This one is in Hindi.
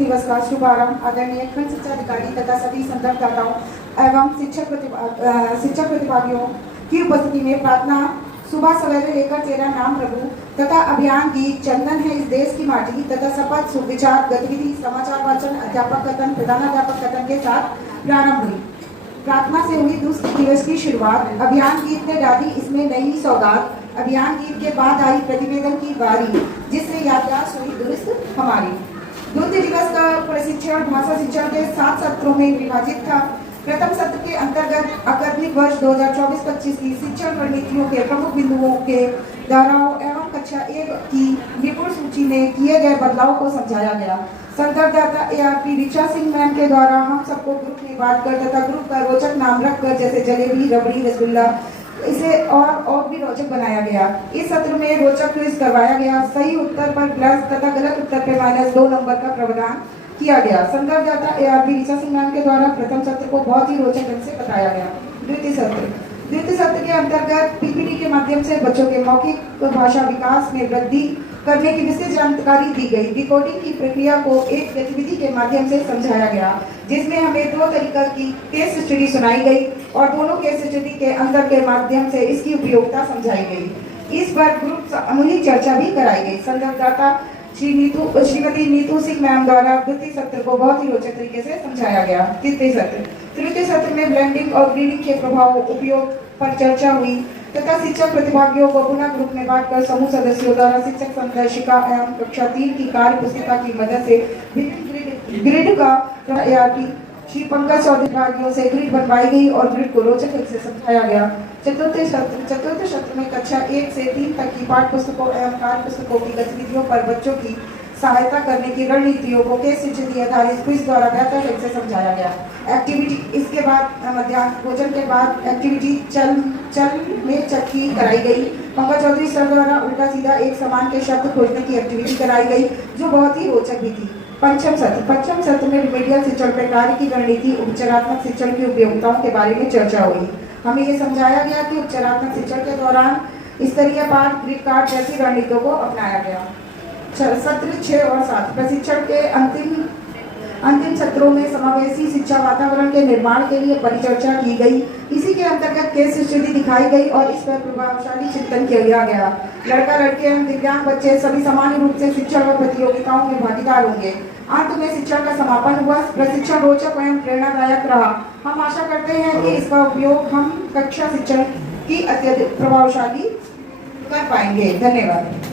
दिवस का शुभारंभ आदरणीय खंड शिक्षा अधिकारी तथा सभी संदर्भदाताओं एवं शिक्षक प्रतिभागियों की उपस्थिति में प्रार्थना सुबह सवेरे लेकर तेरा नाम प्रभु तथा अभियान गीत चंदन है इस देश की माटी तथा शपथ सुविचार गतिविधि समाचार वाचन अध्यापक कथन प्रधानाध्यापक कथन के साथ प्रारंभ हुई। प्रार्थना से हुई दूसरे दिवस की शुरुआत। अभियान गीत ने डाली इसमें नई सौगात। अभियान गीत के बाद आई प्रतिवेदन की बारी जिससे यादगार हुई दुरुस्त हमारी। द्वितीय दिवस का प्रशिक्षण भाषा शिक्षण के 7 सत्रों में विभाजित था। प्रथम सत्र के अंतर्गत अकादमिक वर्ष 2024-25 की शिक्षण रणनीतियों के प्रमुख बिंदुओं के दोहराव एवं कक्षा 1 की निपुण सूची में किए गए बदलाव को समझाया गया। संदर्भदाता ARP ऋचा सिंह मैम के द्वारा हम सबको ग्रुप में बांटकर तथा ग्रुप का रोचक नाम रखकर जैसे जलेबी रबड़ी रसगुल्ला इसे और भी रोचक बनाया गया। इस सत्र में रोचक क्विज करवाया गया। सही उत्तर पर प्लस तथा गलत उत्तर पर -2 नंबर का प्रावधान किया गया। संदर्भदाता ARP ऋचा सिंह मैम के द्वारा प्रथम सत्र को बहुत ही रोचक ढंग से बताया गया। द्वितीय सत्र के अंतर्गत PPT के माध्यम से बच्चों के मौखिक भाषा विकास में वृद्धि करने की विशेष जानकारी दी गई। डिकोडिंग की प्रक्रिया को एक गतिविधि के माध्यम से समझाया गया जिसमें हमें 2 तरीका की केस स्टडी सुनाई गई और दोनों केस स्टडी के अंतर के माध्यम से इसकी उपयोगिता समझाई गई। इस पर ग्रुप सामूहिक चर्चा भी कराई गई। संदर्भदाता श्रीमती नीतू सिंह मैम द्वारा द्वितीय सत्र को बहुत ही रोचक तरीके से समझाया गया। तृतीय सत्र में ब्लेंडिंग और ग्रीडिंग के प्रभाव उपयोग पर चर्चा हुई तथा शिक्षक प्रतिभागियों को पुनः ग्रुप में बांटकर समूह सदस्यों द्वारा शिक्षक संदर्शिका एवं कक्षा 3 की कार्य पुस्तिका की मदद से विभिन्न ग्रिड का ARP श्री पंकज चौधरी से ग्रिड बनवाई गई और ग्रिड को रोचक ढंग से समझाया गया। चतुर्थ सत्र में कक्षा 1 से 3 तक की पाठ्य पुस्तकों एवं कार्य पुस्तकों की गतिविधियों पर बच्चों की सहायता करने की रणनीतियों को केस स्टडी आधारित क्विज द्वारा बेहतर ढंग से समझाया गया। एक्टिविटी इसके बाद मध्याह्न भोजन के बाद एक्टिविटी चल में चक्की कराई गई। पंकज चौधरी सर द्वारा उल्टा सीधा एक समान के शब्द खोजने की एक्टिविटी कराई गई जो बहुत ही रोचक भी थी। पंचम सत्र में रिमेडियल शिक्षण पर कार्य की रणनीति उपचारात्मक शिक्षण की उपयोगिताओं के बारे में चर्चा हुई। हमें ये समझाया गया कि उपचारात्मक शिक्षण के दौरान स्तरीय पाठ ग्रिड कार्ड जैसी रणनीतियों को अपनाया गया। सत्र 6 और 7 प्रशिक्षण के अंतिम सत्रों में समावेशी शिक्षा वातावरण के निर्माण के लिए परिचर्चा की गई। इसी के अंतर्गत केस स्टडी दिखाई गई और इस पर प्रभावशाली चिंतन किया गया। लड़का लड़के एवं दिव्यांग बच्चे सभी सामान्य रूप से शिक्षण व प्रतियोगिताओं में भागीदार होंगे। अंत में शिक्षण का समापन हुआ। प्रशिक्षण रोचक एवं प्रेरणादायक रहा। हम आशा करते हैं कि इसका उपयोग हम कक्षा शिक्षण की अत्यधिक प्रभावशाली कर पाएंगे। धन्यवाद।